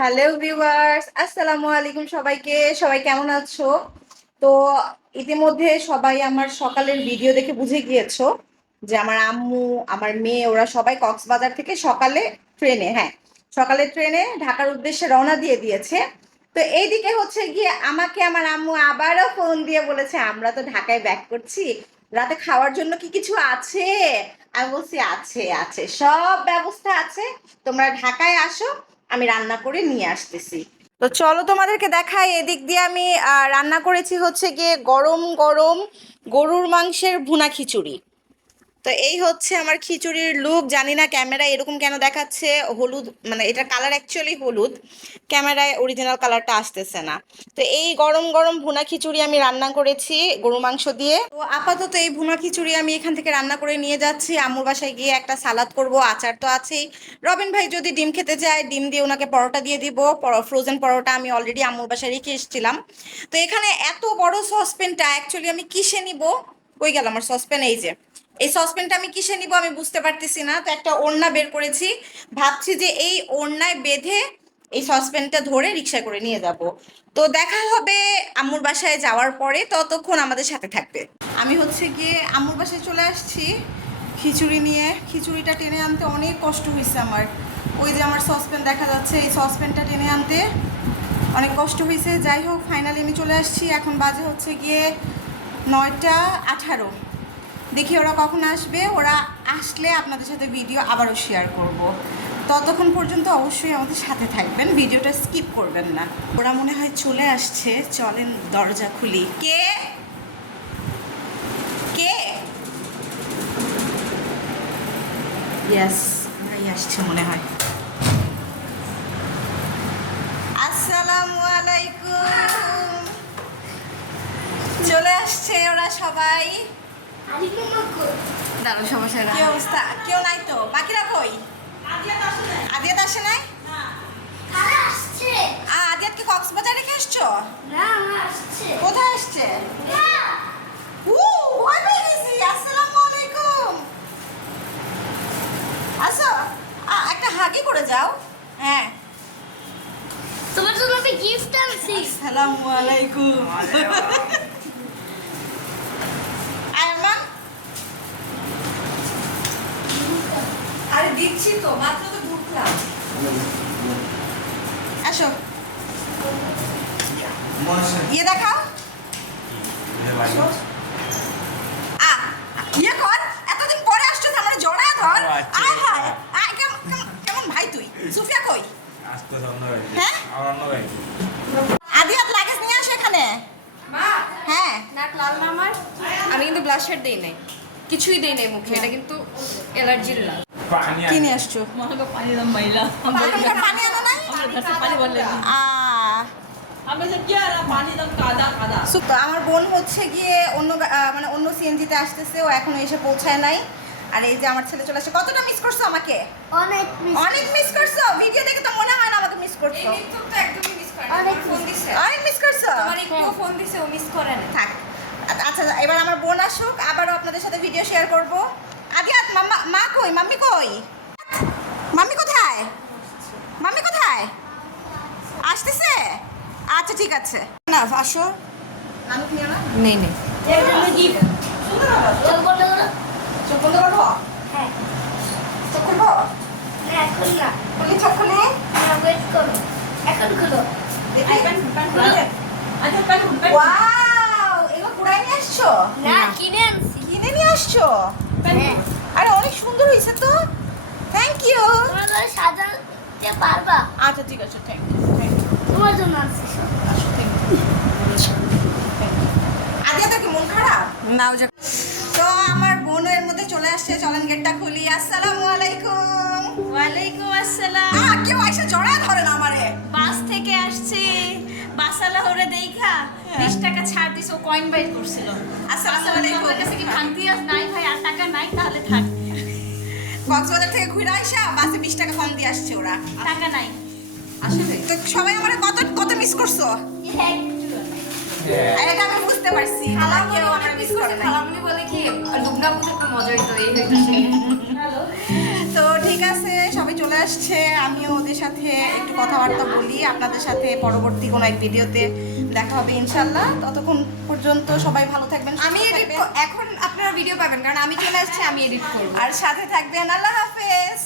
Hello viewers, আসসালামু আলাইকুম সবাইকে। সবাই কেমন আছো? তো ইতিমধ্যে সবাই আমার সকালের ভিডিও দেখে বুঝে গিয়েছো যে আমার আম্মু, আমার মেয়ে ওরা সবাই কক্সবাজার থেকে সকালে ট্রেনে ঢাকার উদ্দেশ্যে রওনা দিয়ে দিয়েছে। তো এইদিকে হচ্ছে গিয়ে আমাকে আমার আম্মু আবারও ফোন দিয়ে বলেছে আমরা তো ঢাকায় ব্যাক করছি, রাতে খাওয়ার জন্য কি কিছু আছে? আমি বলছি আছে আছে, সব ব্যবস্থা আছে, তোমরা ঢাকায় আসো, আমি রান্না করে নিয়ে আসতেছি। তো চলো তোমাদেরকে দেখাই। এদিক দিয়ে আমি রান্না করেছি হচ্ছে গিয়ে গরম গরম গরুর মাংসের ভুনা খিচুড়ি। তো এই হচ্ছে আমার খিচুড়ির লুক। জানি না ক্যামেরায় এরকম কেন দেখাচ্ছে, হলুদ মানে এটা কালার অ্যাকচুয়ালি হলুদ, ক্যামেরায় অরিজিনাল কালারটা আসতেছে না। তো এই গরম গরম ভুনা খিচুড়ি আমি রান্না করেছি গরু মাংস দিয়ে। তো আপাতত এই ভুনা খিচুড়ি আমি এখান থেকে রান্না করে নিয়ে যাচ্ছি। আম্মুর বাসায় গিয়ে একটা সালাদ করব, আচার তো আছেই। রবিন ভাই যদি ডিম খেতে চায় ডিম দিয়ে ওনাকে পরোটা দিয়ে দিব, ফ্রোজেন পরোটা আমি অলরেডি আম্মুর বাসায় রেখে এসেছিলাম। তো এখানে এত বড় সসপ্যানটা অ্যাকচুয়ালি আমি কিসে নিব, কই গেল আমার সসপ্যান? এই যে এই সসপ্যানটা আমি কিসে নিব আমি বুঝতে পারতেছি না। তো একটা ওড়না বের করেছি, ভাবছি যে এই ওড়নায় বেঁধে এই সসপ্যানটা ধরে রিক্সা করে নিয়ে যাব। তো দেখা হবে আম্মুর বাসায় যাওয়ার পরে, ততক্ষণ আমাদের সাথে থাকবে। আমি হচ্ছে গিয়ে আম্মুর বাসায় চলে আসছি খিচুড়ি নিয়ে। খিচুড়িটা টেনে আনতে অনেক কষ্ট হয়েছে আমার। ওই যে আমার সসপ্যান দেখা যাচ্ছে, এই সসপ্যানটা টেনে আনতে অনেক কষ্ট হয়েছে। যাই হোক, ফাইনালি আমি চলে আসছি। এখন বাজে হচ্ছে গিয়ে 9টা 18। দেখি ওরা কখন আসবে। ওরা আসলে আপনাদের সাথে ভিডিও আবারও শেয়ার করব। ততক্ষণ পর্যন্ত অবশ্যই আমাদের সাথে থাকবেন, ভিডিওটা স্কিপ করবেন না। ওরা মনে হয় চলে আসছে, চলেন দরজা খুলি। কে কে? ইয়েস, ওরাই আসছে মনে হয়। আসসালামু আলাইকুম। চলে আসছে ওরা সবাই। দাঁড়ো, সমস্যা না। কি অবস্থা? কেউ নাই তো? বাকিরা কই? আদিয়াত আসে নাই? আদিয়াত কি কক্সবাজার রেখে আসছো? কোথায় আসছে? ভয় পেয়ে গেছি। আসসালামু আলাইকুম। আসো, একটা হাগি করে যাও। হ্যাঁ, তোমার জন্য আমি গিফট আনছি। আসসালামু আলাইকুম। আয়মান, আরে দিচ্ছি তো, মাত্র তো ঢুকলাম। আসো, ইয়ে দেখাও। আ, ইয়ে কর, এতদিন পরে আসছো, আমার জড়ায় ধর। আয় হায়, আয়, কেমন ভাই তুই? সুফিয়া কই? হ্যাঁ, আদিয়াত লাগেজ নিয়ে আসো এখানে। হ্যাঁ, নাক লাল না আমার। আমি কিন্তু ব্লাশার দেই নাই, কিছুই দেই নাই মুখে, এটা কিন্তু অ্যালার্জির লাল। কি নিয়ে আসছো? पानी दम महिला পানি আনো নাই? हमारे घर से पानी भर लेना हमें से क्या है पानी दम कादा कादा তো আমার বোন হচ্ছে গিয়ে মানে অন্য সিএনজিতে আসতেছে, ও এখনো এসে পৌঁছায় নাই। আর এই যে আমার ছেলে চলে আসে। কতটা মিস করছো আমাকে? অনেক অনেক মিস করছো। ভিডিও দেখে তো মনে হয় না আমাকে মিস করছো। অনেক অনেক মিস করছো। ফোন দিছে, ও মিস করে না। থাক, আচ্ছা এবার আমার বোন আসুক, আবারও আপনাদের সাথে ভিডিও শেয়ার করব। আদিয়াত, মা কই? মাম্মি কই? মাম্মি কোথায়? মাম্মি কোথায়? আসতেছে? আচ্ছা ঠিক আছে, না আসো। নানুক নিও না। নেই নেই। চল বন্ধ করো। চোখ বন্ধ করবো? হ্যাঁ। চোখ খুলবো? না এখন না, খুলি, চোখ খুলি। না ওয়েট করো, এখন খুলো। দেখি। अच्छा पैन पैन ওয়াও, এগুলো কুড়াই নিয়ে আসছো? না কিনে আনছি। কিনে নিয়ে আসছো? হ্যাঁ। আরে অনেক সুন্দর হয়েছে তো, থ্যাংক ইউ। তোমার জন্য সাজাতে পারবা? আচ্ছা ঠিক আছে, থ্যাংক ইউ। তোমার জন্য আনছি সব। আগে তো কি মন খারাপ না? তো আমার বোন এর মধ্যে চলে আসছে, চলেন গেটটা খুলি। আসসালামু আলাইকুম। ওয়ালাইকুম আসসালাম। কেউ আইসা জড়ায় ধরে না আমারে। বাস থেকে আসছি, বাসালা হরে দেখা 20 টাকা ছাড় দিছে, ও কয়েন বাইর করছিল। আসসালামু আলাইকুম। আমার কাছে কি ভাঙতি আজ নাই ভাই, আর টাকা নাই, তাহলে থাক। কক্সবাজার থেকে ঘুরে আইসা বাসে 20 টাকা কম দিয়ে আসছে ওরা। টাকা নাই। আসলে তো সবাই আমারে কত কত মিস করছো। আর এটা আমি বুঝতে পারছি, কেউ আমার মিস করে না। খালামণি বলে কি লুবনা বুঝে একটা মজা হইতো, এই হইতো সেই। তো ঠিক ঠিক আছে, সবাই চলে আসছে, আমিও ওদের সাথে একটু কথাবার্তা বলি। আপনাদের সাথে পরবর্তী কোনো এক ভিডিওতে দেখা হবে ইনশাল্লাহ। ততক্ষণ পর্যন্ত সবাই ভালো থাকবেন, আমি এডিট এখন আপনারা ভিডিও পাবেন, কারণ আমি চলে আসছি, আমি এডিট করব। আর সাথে থাকবেন। আল্লাহ হাফেজ।